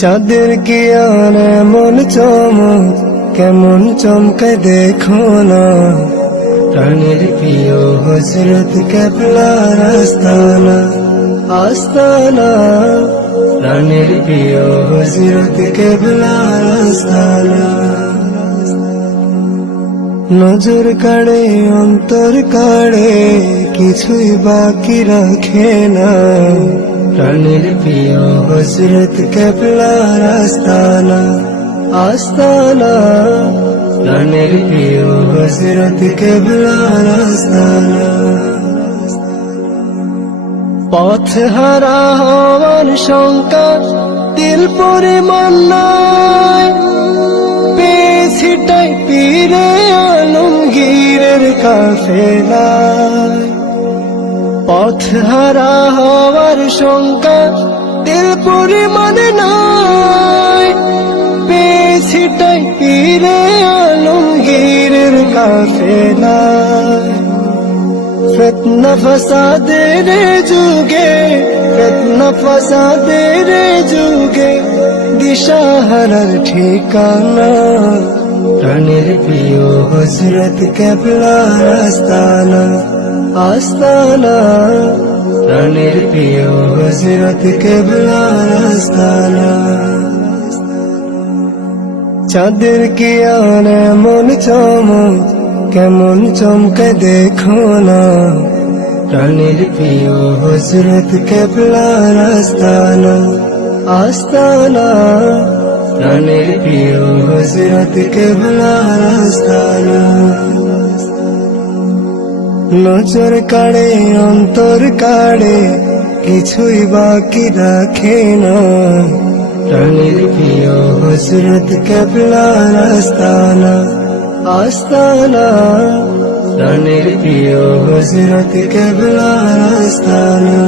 চাঁদের কিয়ার এমন চমক কেমন চমকে দেখো না, প্রাণের প্রিয় হযরত কেবলার আস্তানা, আস্তানা, প্রাণের প্রিয় হযরত কেবলার আস্তানা। নজর কাড়ে অন্তর কাড়ে কিছুই বাকি রাখে না, প্রাণের প্রিয় হযরত কেবলার আস্তানা, আস্তানা, প্রাণের প্রিয় হযরত কেবলার আস্তানা। পথ হারা হওয়ার শঙ্কা দিল পরিমাণ নাই, পেছিটাই পীরে আলমগীরের কাফেলায়। পথ হারা হওয়ার শঙ্কা দিল পরিমাণ নাই, পেছিটাই পীরে আলমগীরের কাফেলায়। ফিতনা ফাসাদের যুগে, ফিতনা ফাসাদের যুগে দিশাহারার ঠিকানা, প্রাণের প্রিয় হযরত কেবলার আস্তানা, আস্তানা, প্রাণের প্রিয় হযরত কেবলার আস্তানা। চাঁদের কিয়ার এমন চমক কেমন চমকে দেখো না, প্রাণের প্রিয় হযরত কেবলার আস্তানা, আস্তানা, প্রাণের প্রিয় হযরত কেবলার আস্তানা। নজর কাড়ে অন্তর কাড়ে কিছুই বাকি রাখে না, প্রাণের প্রিয় হযরত কেবলার আস্তানা, আস্তানা, প্রাণের প্রিয় হযরত কেবলার আস্তানা।